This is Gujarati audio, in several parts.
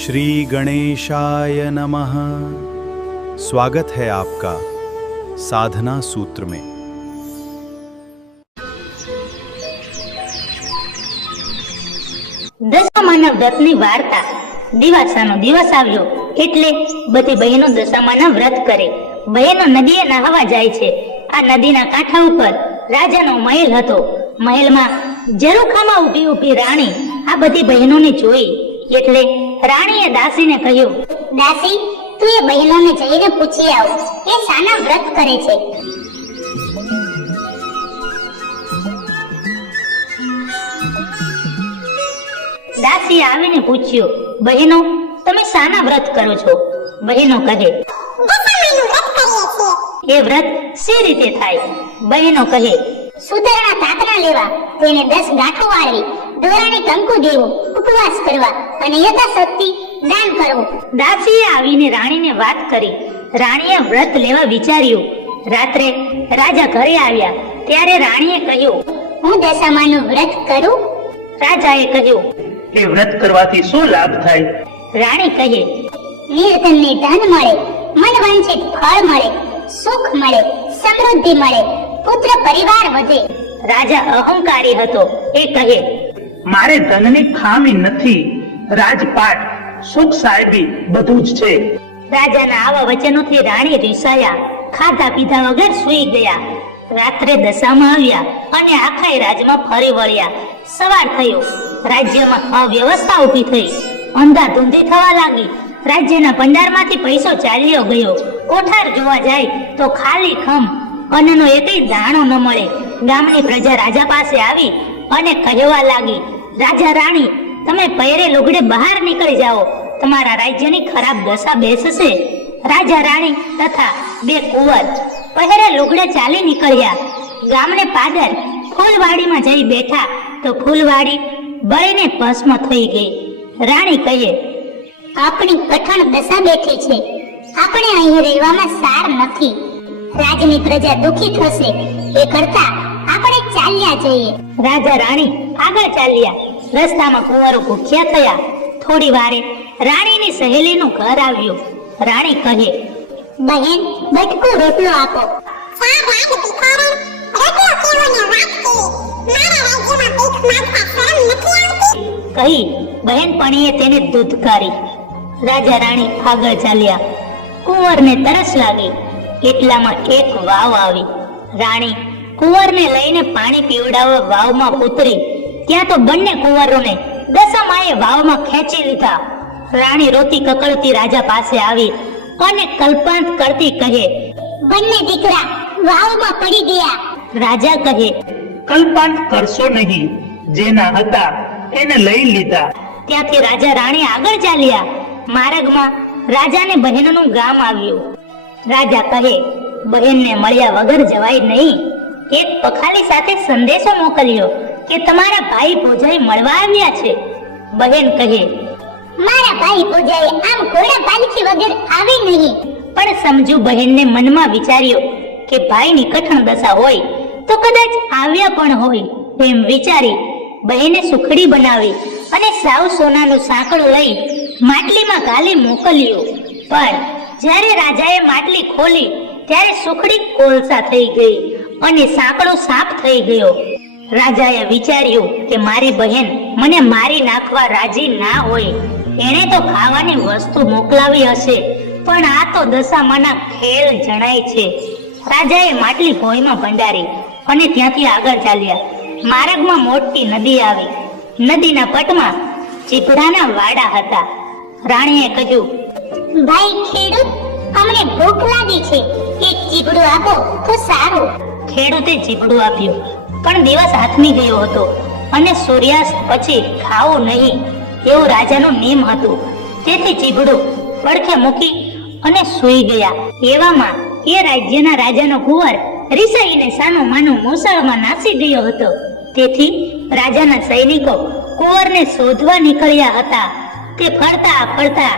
श्री गणेशाय नमः। स्वागत है आपका साधना सूत्र में। દશામાના વ્રતની વાર્તા। દિવાસાનો દિવસ આવ્યો એટલે બધી બહેનો દશામાના વ્રત કરે। બહેનો નદીએ નહાવા જાય છે। આ નદીના કાંઠા ઉપર રાજાનો મહેલ હતો। મહેલમાં ઝરૂખામાં ઊભી ઊભી રાણી આ બધી બહેનોને જોઈ એટલે રાણીએ દાસીને કહ્યું, દાસી, તું એ બહેનોને જઈને પૂછી આવ કે શાના વ્રત કરે છે। દાસી આવીને પૂછ્યું, બહેનો, તમે શાના વ્રત કરો છો? બહેનો કહે, એ વ્રત સી રીતે થાય? બહેનો કહે, સુતરના તાતણા લેવા, તેને 10 ગાંઠો વાળવી, દોરાને કંકુ દેવું, ઉપવાસ કરવા અને યથાશક્તિ દાન કરવું। દાસીએ આવીને રાણીને વાત કરી। રાણીએ વ્રત લેવા વિચાર્યું। રાત્રે રાજા ઘરે આવ્યા ત્યારે રાણીએ કહ્યું, હું દશામાનું વ્રત કરું? રાજાએ કહ્યું, એ વ્રત કરવાથી શું લાભ થાય? રાણી કહે, નિર્ધનને ધન મળે, મનવાંછિત ફળ મળે, સુખ મળે, સમૃદ્ધિ મળે, પુત્ર પરિવાર વધે। રાજા અહંકારી હતો। એ કહે, મારે ધનની ખામી નથી, રાજપાટ, સુખ સાહેબી બધું જ છે। રાજાના આવા વચનોથી રાણી રીસાયા, ખાધા પીધા વગર સૂઈ ગયા। રાત્રે દશામાં આવ્યા અને આખા રાજમાં ફરી વળ્યા। સવાર થયો, રાજ્યમાં અવ્યવસ્થા ઊભી થઈ, અંધાધૂંધી થવા લાગી। રાજ્યના ભંડારમાંથી પૈસો ચાલ્યો ગયો। કોઠાર જોવા જાય તો ખાલી ખમ, અન્નનો એકેય દાણો ન મળે। ગામની પ્રજા રાજા પાસે આવી અને કહેવા લાગી, રાજા રાણી, તમે પહેરે લુગડે બહાર નીકળી જાઓ, તમારા રાજ્યની ખરાબ દશા બેસશે। રાજા રાણી તથા 2 કુંવર પહેરે લુગડે ચાલી નીકળ્યા। ગામને પાદર ફૂલવાડીમાં જઈ બેઠા તો ફૂલવાડી બળીને ભસ્મ થઈ ગઈ। રાણી કહે, આપણી કઠણ દશા બેઠી છે, આપણે અહીં રહેવામાં સાર નથી। રાજની પ્રજા દુખી થશે, એ કરતા આપણે ચાલ્યા જઈએ। રાજા રાણી આગળ ચાલ્યા। રસ્તામાં કુંવરો ભૂખ્યા થયા। થોડી વારે રાણીની સહેલીનું ઘર આવ્યું। રાણી કહે, બહેન, બટકું રોટલો આપો। કહી બહેનપણીએ તેને દૂધ કાઢી। રાજા રાણી આગળ ચાલ્યા। કુંવરને તરસ લાગી એટલામાં એક વાવ આવી। રાણી કુંવરને લઈને પાણી પીવડાવવા વાવમાં ઉતરી ત્યાં તો બંને કુંવરોને દશામાએ વાવમાં ખેંચી લીધા। રાણી રોતી કકળતી રાજા પાસે આવી અને કલ્પાંત કરતી કહે, બંને દીકરા વાવમાં પડી ગયા। રાજા કહે, કલ્પાંત કરશો નહીં, જેના હતા એને લઈ લીધા। ત્યાંથી રાજા રાણી આગળ ચાલ્યા। માર્ગમાં રાજાને બહેનોનું ગામ આવ્યું। રાજા કહે, બહેનને મળ્યા વગર જવાય નહીં। એક પખાલી સાથે સંદેશો મોકલ્યો કે તમારા ભાઈ ભોજાઈ મળવા આવ્યા છે। બહેન કહે, મારા ભાઈ પૂજાએ આમ ઘોડા પાલખી વગર આવે નહીં। પણ સમજુ બહેનને મનમાં વિચાર્યો કે ભાઈની કઠણ દશા હોય તો કદાચ આવ્યા પણ હોય। એમ વિચારી બહેને સુખડી બનાવી અને સાવ સોનાનું સાંકળું લઈ માટલીમાં ગાલી મોકલ્યું। પણ જ્યારે રાજાએ માટલી ખોલી ત્યારે સુખડી કોલસા થઈ ગઈ અને સાંકળો સાફ થઈ ગયો। રાજાએ વિચાર્યું કે મારી બહેન મને મારી નાખવા રાજી ના હોય, એણે તો ખાવાની વસ્તુ મોકલાવી હશે, પણ આ તો દશામાના ખેલ જણાય છે। રાજાએ માટલી ભોંયમાં ભંડારી અને ત્યાંથી આગળ ચાલ્યા। માર્ગમાં મોટી નદી આવી। નદીના પટમાં ચીપડાના વાડા હતા। રાણીએ કહ્યું, ભાઈ ખેડૂત, અમને ભૂખ લાગી છે, એક ચીબડું આપો તો સારું। ખેડૂતે ચીપડું આપ્યું, પણ દિવસ હાથમી ગયો હતો અને સૂર્યાસ્ત પછી ખાવું નહીં એવું રાજાનું નિયમ હતું। તેથી ચીબડું પડખે મૂકી અને સૂઈ ગયા। એવામાં એ રાજ્યના રાજાનો કુંવર રીસાઈને સાનો માનો મોસાળમાં નાસી ગયો હતો। તેથી રાજાના સૈનિકો કુંવરને શોધવા નીકળ્યા હતા। તે ફરતા ફરતા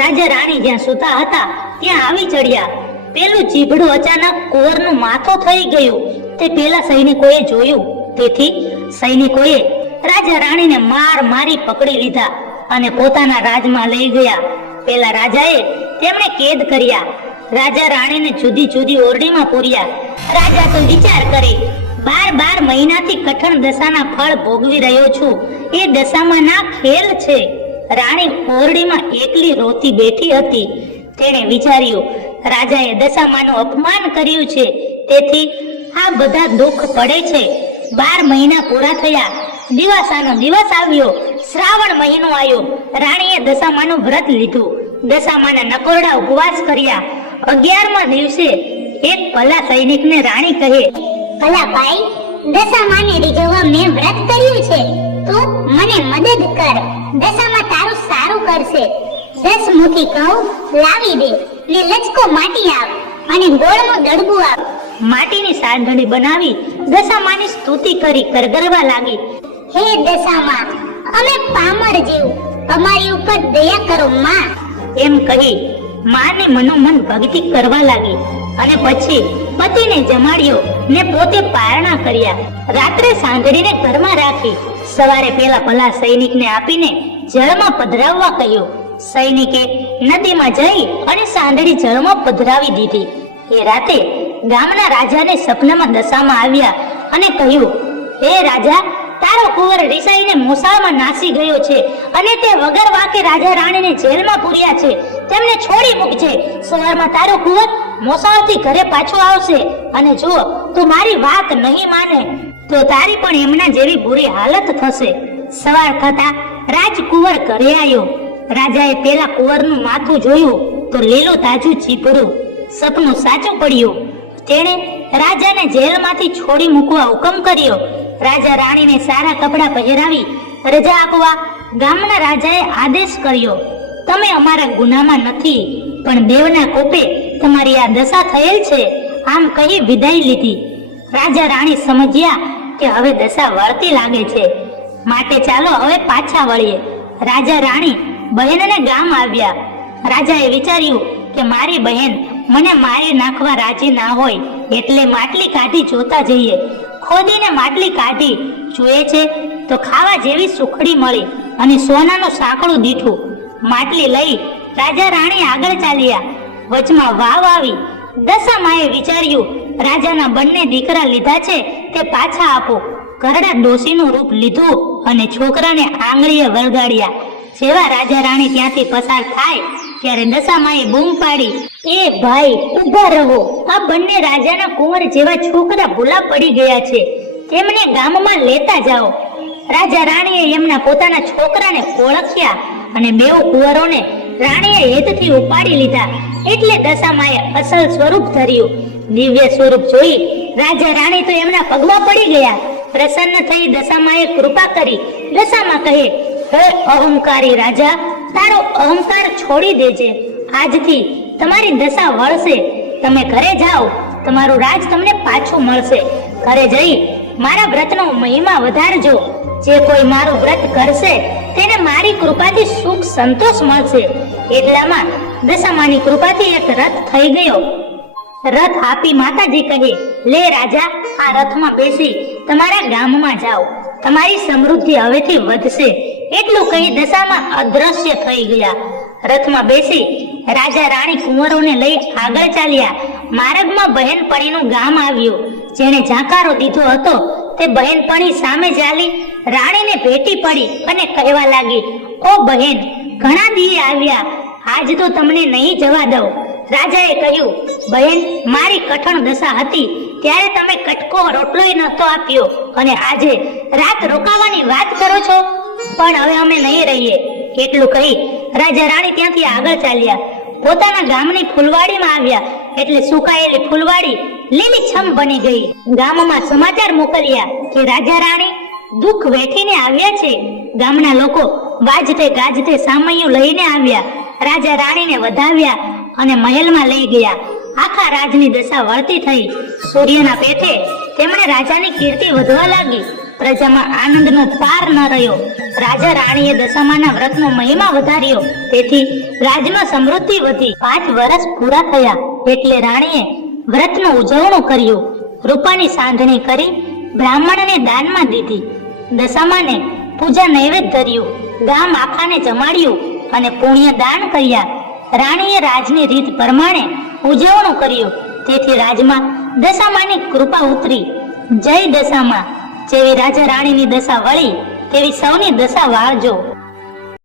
રાજા રાણી જ્યાં સૂતા હતા ત્યાં આવી ચડ્યા। પેલું ચીબડું અચાનક કુંવરનું માથું થઈ ગયું। તે પેલા સૈનિકોએ જોયું, તેથી સૈનિકોએ રાજા રાણીને માર મારી પકડી લીધા અને પોતાના રાજમાં લઈ ગયા. પેલા રાજાએ તેમને કેદ કર્યા. રાજા રાણીને જુદી જુદી ઓરડીમાં પૂર્યા. રાજા તો વિચાર કરે, 12 મહિનાથી કઠણ દશાના ફળ ભોગવી રહ્યો છું. એ દશામાં ના ખેલ છે. રાણી ઓરડીમાં એકલી રોતી બેઠી હતી. તેણે વિચાર્યું, રાજાએ દશામાનું અપમાન કર્યું છે, તેથી આ બધા દુઃખ પડે છે. 12 મહિના પૂરા થયા. દિવાસાનો દિવસ આવ્યો. શ્રાવણ મહિનો આવ્યો. રાણીએ દશામાનું વ્રત લીધું. દશામાના નકોરડા ઉપવાસ કર્યા. 11મા દિવસે એક ભલા સૈનિકને રાણી કહે, ભલા ભાઈ, દશામાને રીઝવવા મેં વ્રત કર્યું છે, તું મને મદદ કર. દશામાં તારું સારું કરશે. 10 મુઠ્ઠી ઘઉં લાવી દે ને લચકો માટી આપ અને ગોળનું દડબું આપ. માટીની સાંધણી બનાવી દશામાની સ્તુતિ કરી કરગરવા લાગી. હે દશામાં, અમે પામર જેવું, અમારી ઉપર દયા કરો માં. એમ કહી માની મનોમન ભક્તિ કરવા લાગી અને પછી પતિને જમાડ્યો ને પોતે પારણા કર્યા. રાત્રે સાંધણીને ઘરમાં રાખી. સવારે પેલા ભલા સૈનિકને આપીને જળમાં પધરાવવા કહ્યું. સૈનિકે નદીમાં જઈ અને સાંધણી જળમાં પધરાવી દીધી. એ રાતે ગામના રાજાને સપનામાં દશામાં આવ્યા અને કહ્યું, હે રાજા, તારો કુંવર રિસાઈને મોસાળમાં નાસી ગયો છે અને તે વગર વાકે રાજા રાણીને જેલમાં પૂર્યા છે. તેમને છોડી મૂકજે. સવારમાં તારો કુંવર મોસાળથી ઘરે પાછો આવશે અને જો તું મારી વાત નહીં માને તો તારી પણ એમના જેવી બુરી હાલત થશે. સવાર થતા રાજકુંવર ઘરે આવ્યો. રાજાએ પેલા કુંવરનું માથું જોયું તો લીલું તાજું ચીપરું. સપનું સાચું પડ્યું. તેણે રાજાને જેલમાંથી છોડી મૂકવા હુકમ કર્યો. રાજા રાણીને સારા કપડાં પહેરાવી રજા આપવા ગામના રાજાએ આદેશ કર્યો. તમે અમારા ગુનામાં નથી, પણ દેવના કોપે તમારી આ દશા થયેલ છે. આમ કહી વિદાય લીધી. રાજા રાણી સમજ્યા કે હવે દશા વળતી લાગે છે, માટે ચાલો હવે પાછા વળીએ. રાજા રાણી બહેનને ગામ આવ્યા. રાજાએ વિચાર્યું કે મારી બહેન મને મારી નાખવા રાજી ના હોય, એટલે માટલી કાઢી જોતા જઈએ. ખોદીને માટલી કાઢી જોઈએ છે તો ખાવા જેવી સુખડી મળી અને સોનાનું સાંકળું દીઠું. માટલી લઈ રાજા રાણી આગળ ચાલ્યા. વચમાં વાવ આવી. દશામાએ વિચાર્યું, રાજાના બંને દીકરા લીધા છે તે પાછા આપો. ઘરડા ડોશીનું રૂપ લીધું અને છોકરાને આંગળીએ વળગાડ્યા. જેવા રાજા રાણી ત્યાંથી પસાર થાય ત્યારે દશામાએ બૂમ પાડી, એ ભાઈ ઊભા રહો. આ બંને રાજાના કુંવર જેવા છોકરા ભૂલા પડી ગયા છે, તેમને ગામમાં લેતા જાઓ. રાજા રાણીએ એમના પોતાના છોકરાને ઓળખ્યા અને બેઉ કુંવરોને રાણીએ હેતથી ઉપાડી લીધા. એટલે દશામાએ અસલ સ્વરૂપ ધર્યું. દિવ્ય સ્વરૂપ જોઈ રાજા રાણી તો એમના પગમાં પડી ગયા. પ્રસન્ન થઈ દશામાએ કૃપા કરી. દશામા કહે, હે અહંકારી રાજા, તારો અહંકાર છોડી દેજે. આજથી તમારી દશા વળશે. તમે ઘરે જાઓ, તમારું રાજ તમને પાછું મળશે. ઘરે જઈ મારા વ્રતનો મહિમા વધારજો. જે કોઈ મારું વ્રત કરશે તેને મારી કૃપાથી સુખ સંતોષ મળશે. એટલામાં દશામાની કૃપાથી એક રથ થઈ ગયો. રથ આપી માતાજી કહે, લે રાજા, આ રથમાં બેસી તમારા ગામમાં જાઓ. તમારી સમૃદ્ધિ હવેથી વધશે. એટલું કહી દશામાં અદ્રશ્ય થઈ ગયા. રથમાં બેસી રાજા રાણી કુંવરોને લઈ આગળ ચાલ્યા. માર્ગમાં બહેનપણીનું ગામ આવ્યું. જેણે ઝાંકારો દીધો હતો તે બહેનપણી સામે ચાલી રાણીને ભેટી પડી અને કહેવા લાગી, ઓ બહેન, ઘણા દી આવ્યા, આજ તો તમને નહીં જવા દઉં. રાજાએ કહ્યું, બહેન, મારી કઠણ દશા હતી ત્યારે તમે કટકો રોટલોય નહોતો આપ્યો અને આજે રાત રોકાવાની વાત કરો છો, પણ હવે અમે નહીં રહીએ. એટલું કહી રાજા રાણી ત્યાંથી આગળ ચાલ્યા. પોતાના ગામની ફૂલવાડીમાં આવ્યા એટલે સુકાયેલી ફૂલવાડી લીલીછમ બની ગઈ. ગામમાં સમાચાર મોકલ્યા કે રાજા રાણી દુઃખ વેઠીને આવ્યા છે. ગામના લોકો વાજતે ગાજતે સામૈયું લઈને આવ્યા. રાજા રાણીને વધાવ્યા અને મહેલમાં લઈ ગયા. આખા રાજની દશા વળતી થઈ. સૂર્યના પેઠે તેમણે રાજાની કીર્તિ વધવા લાગી. પ્રજામાં આનંદનો પાર ન રહ્યો. રાજા રાણીએ દશામાના વ્રતનો મહિમા વધાર્યો, તેથી રાજમાં સમૃદ્ધિ વધી. 5 વર્ષ પૂરા થયા એટલે રાણીએ વ્રતનું ઉજવણું કર્યું. રૂપાની સાંધણી કરી બ્રાહ્મણને દાનમાં દીધી. દશામાને પૂજા નૈવેદ્ય ધર્યું. ગામ આખાને જમાડ્યું અને પુણ્ય દાન કર્યા. રાણીએ રાજની રીત પ્રમાણે ઉજવણું કર્યું. તેથી રાજમાં દશામાની કૃપા ઉતરી. જય દશામાં. જેવી રાજા રાણીની દશા વળી તેવી સૌની દશા વાળજો.